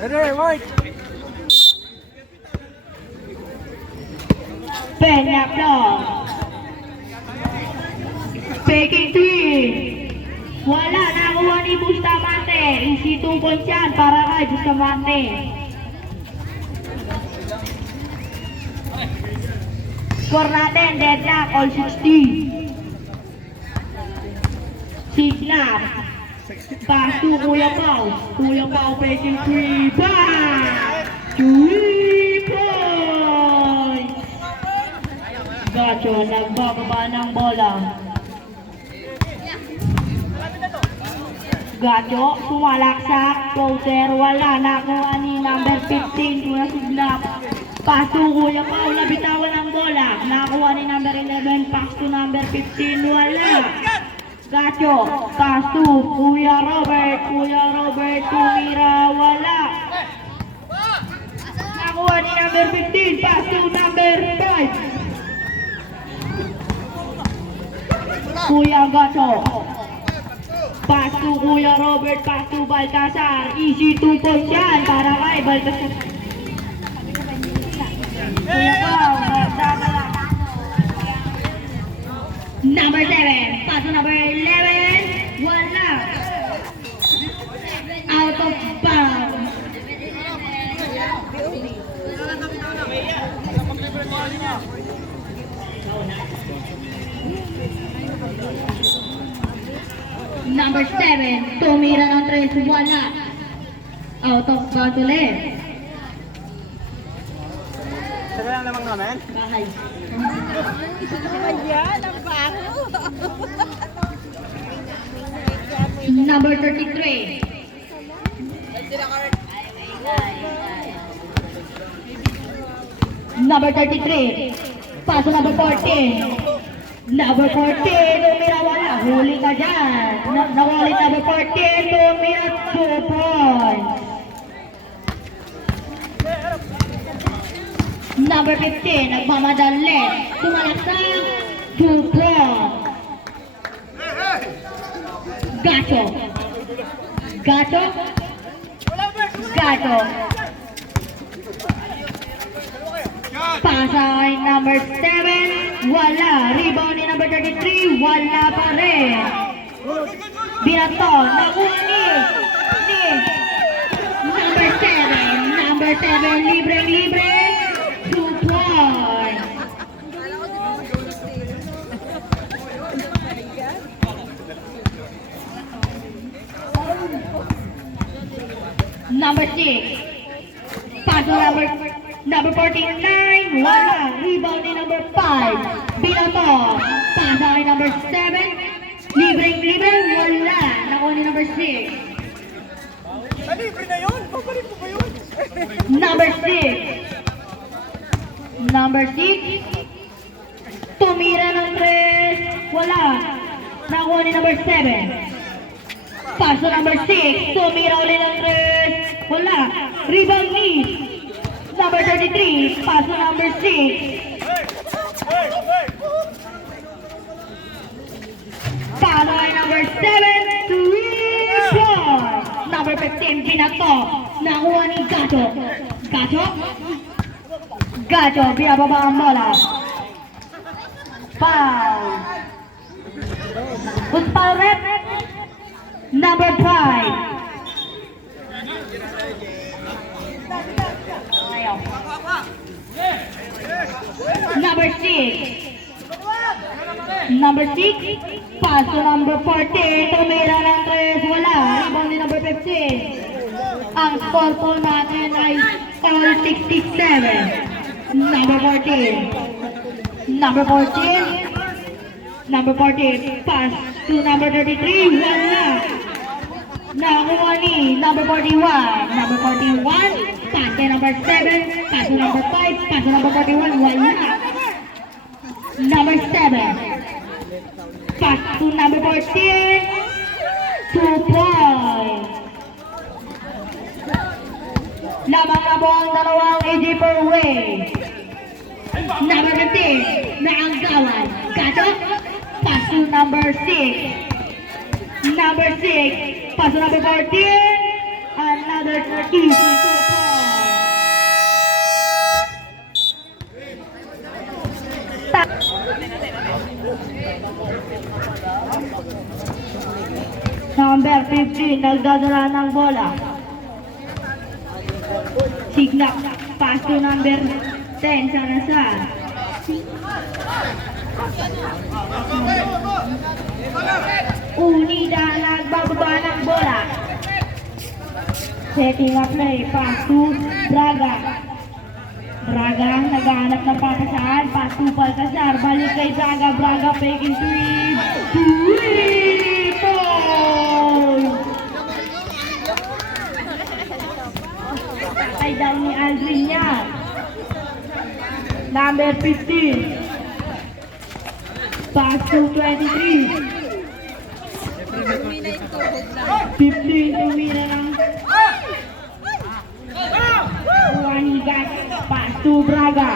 Ready, Mike. Peña Club. Taking 3. Wala, nakuha ni Bustamante. Easy 2 points yan para kay Bustamante. Score natin, deadlock, all 60. Signal. Pass to Kuya Pao. Kuya Pao taking 3. Bang! 3 points! Gacho, nagbababa ng bola. Gacho, sumalaksak. Closer, wala. Nakuha ni number 15. Kuya Signal. Pass to Kuya Pao. Nabitawan ng bola. Nakuha ni number 11. Pass to number 15. Wala. Gacho, pass to Kuya Robert. Kuya Robert, tumira. Wala. Nakuha ni number 15. Pass to number 5. Kuya Gacho. Pass to Kuya Robert. Pass to Baltasar. Easy 2 points yan para kay Baltasar. Kuya Pao, Baltasar. Number 7. Pass to number 11. Wala. Out of bounds. Number 7, tumira ng 3, wala. Out of bounds ulit. Saka lang namang namin. Bahay. Ayan, ang bago. Number 33. Number 33. Paso number 14. Number 14, tumira wala. Huli ka dyan. Nawalit number 14, tumira 2 points. Number 15, nagmamadali. Sumalaksak, 2 points. Gacho. Gacho. Gacho. Pasa kay number 7, wala. Rebound ni number 33, wala pa rin. Binato, nakuha ni number 7. Number 7, libreng-libre. 2 points. Number 6. Paso number 49, wala. Rebound ni number 5. Binato. Pasa kay number 7. Libreng-libre, wala. Nakuha ni number 6. Libre na yun. Pabalik mo ba yun? Number 6. Number 6. Tumira ng 3. Wala. Nakuha ni number 7. Paso number 6. Tumira ulit ng 3. Wala. Rebound ni number 33. Paso number 6. Paso ay number 7. 3 points. Number 15. Binato. Nakuha ni Gacho. Gacho. Gacho. Binababa ang bola. Foul. Who's foul rep? Number 5. Number 6. Number 6. Paso number 14. Tumira ng 3. Wala. Rebound ni number 15. Ang score po natin ay all 67. Number 14. Number 14. Number 14. Pass to number 33. Wala. Nakuha ni number 41. Number 41. Pass kay number 7. Pass to number 5. Pass to number 41. Wala. Number 7. Pass to number 14. 2 points. Lamang na po ang dalawang AJ per way. Number 15. Naanggawan. Gacho. Pass to number 6. Number 6. Pass to number 14. And another 32 points. Number 15, nagdadala ng bola. Signak, pass to number 10, Salazar. Unida, nagbababa ng bola. Setting up play, pass to Braga. Braga, naghahanap ng papasahan, pass to Balcazar. Balik kay Braga, Braga faking three. Ay daw ni Aldrin yan. Number 15. Pass to 23. 15 tumira ng Juanigas. Pass to Braga.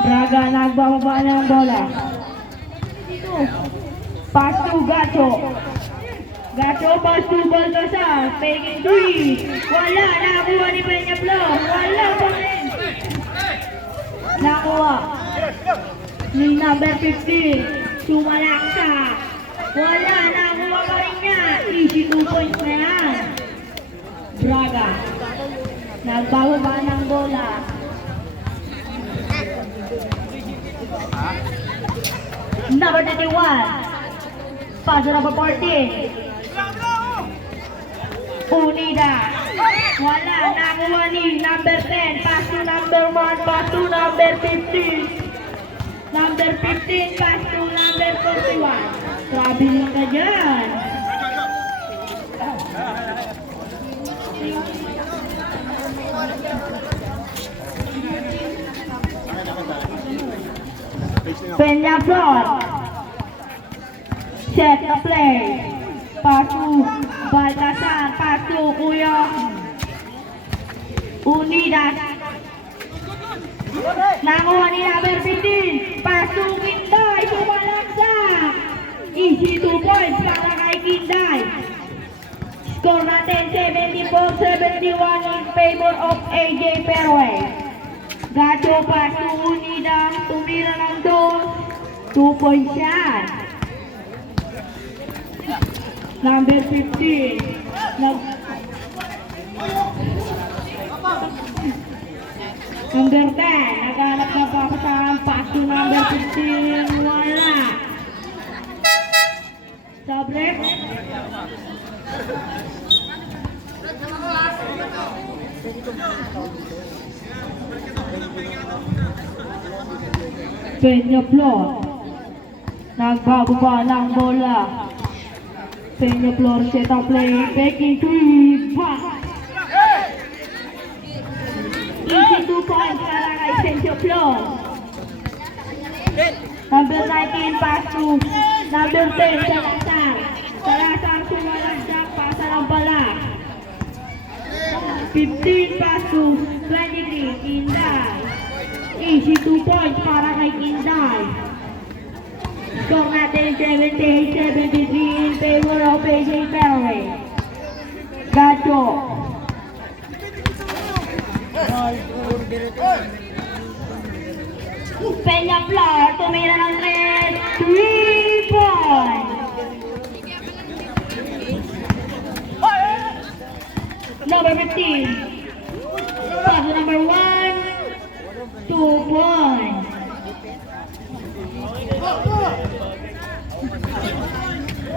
Braga nagbababa ng bola. Pass to Gacho. Gacho, pass to Balcazar. Faking three. Wala, nakuha ni Peñaplor. Wala pa rin. Nakuha ni number 15. Sumalaksa. Wala, nakuha pa rin niya. Easy 2 points na yan. Braga. Nagbababa ng bola. Number 31. Pass to number 14. Unida. Wala, nakuha ni number 10. Pass to number 1. Pass to number 15. Number 15. Pass to number 41. Traveling ka dyan. Peñaplor. Set the play. Pass to Balcazar. Pass to Kuya Unidas. Nakuha ni number 15. Pass to Kinday. Sumalaksa. Easy 2 points para kay Kinday. Score natin 74-71 in favor of AJ Perway. Gacho, pass to Unida. Tumira ng 2 points yan. Number 15. Number 10. Naghanap na papasahan. Pass to number 15. Wala. Sabrek. Peñaplor. Nagbababa ng bola. Peñaplor set up play. Taking 3. Back. Easy 2 points para kay Peñaplor. Number 19 pass to number 10 Salazar. Salazar sumalagsak, pasa ng bala. 15 pass to 23 Kinday. Easy 2 points para kay Kinday. Score natin 78-73 in favor of AJ Perway. Gacho. Peñaplor, tumira ng 3 points. Number 15. Pass to number 1. 2 points.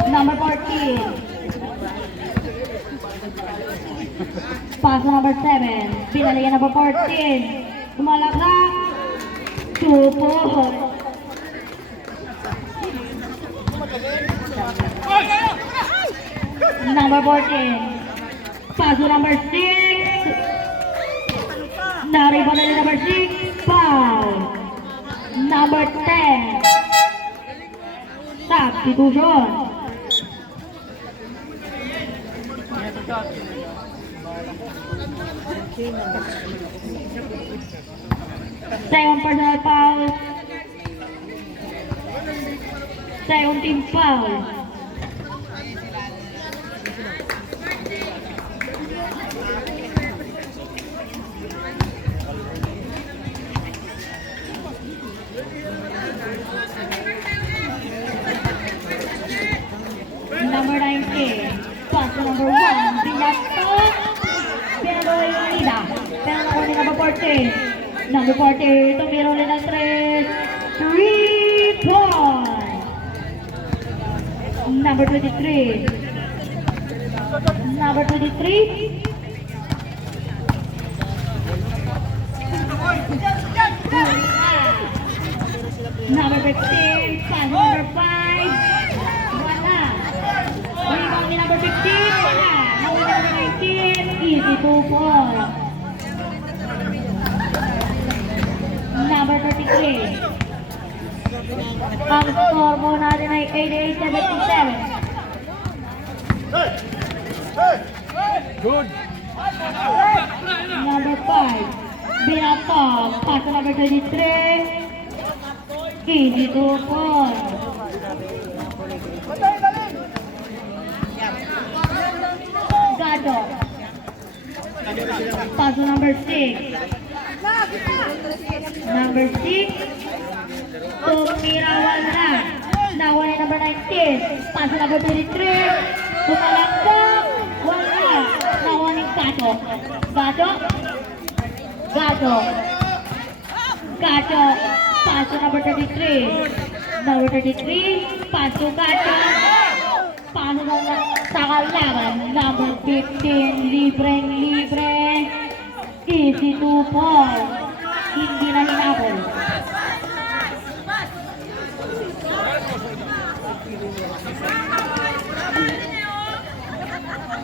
Number 14. Pass to number 7. Pinaligan number 14. Tumalakrak. 2 points. Number 14. Pass to number 6. Nariban na number 6. Foul. Number 10. Substitution. Second personal foul. Second team foul. Binastok. Pero yung ida. Pero nakuha ni number 14. Number 40, tumira ulit ng 3. 3 points. Number 23. Number 23. Number 15, pass number 5. Wala. Rebound ni number 15. Wala. Number 19, easy 2 points. Number 33. Ang score mo natin ay 88-77. Good. Number 5, Binatong, pass to number 23. Easy 2 points. Gato. Pass to number 6. Number 6. Tumira wala. Nawa ni number 19. Pass to number 23. Tumalakbak. Wala. Nawa ni Gato. Gato. Gato. Gato. Pass to number 33. Number 33. Pass to Gato. Paano naman sa kalaban? Number 15. Libre. Easy 2 points. Hindi na hinabol.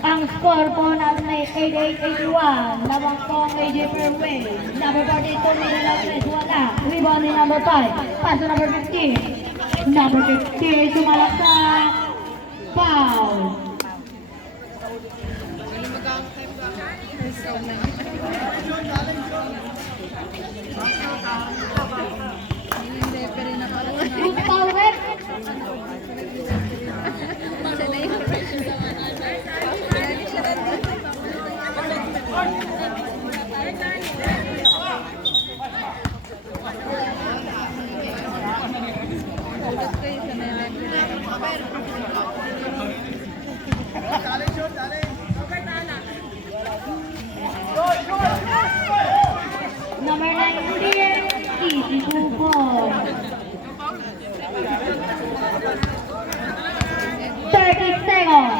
Ang score po natin ay 88-81. Labang po ang AJ Fairway. Number 42, Middle wala. Rebound ni number 5. Pass to number 15. Number 15, sumalaksak. Foul. Good foul, ref. Number 19, easy 2 points. 30 seconds.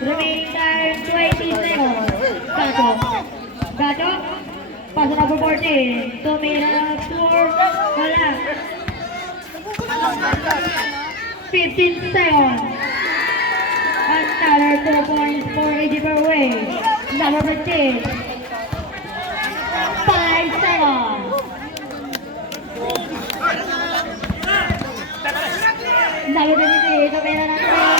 Remaining time 20 seconds. Gato. Pass to number 14. Tumira 4. Wala. 15 seconds. Another 2 points for AJ Fairway. Number 15. 5 seconds. Number 23. Tumira ng 3.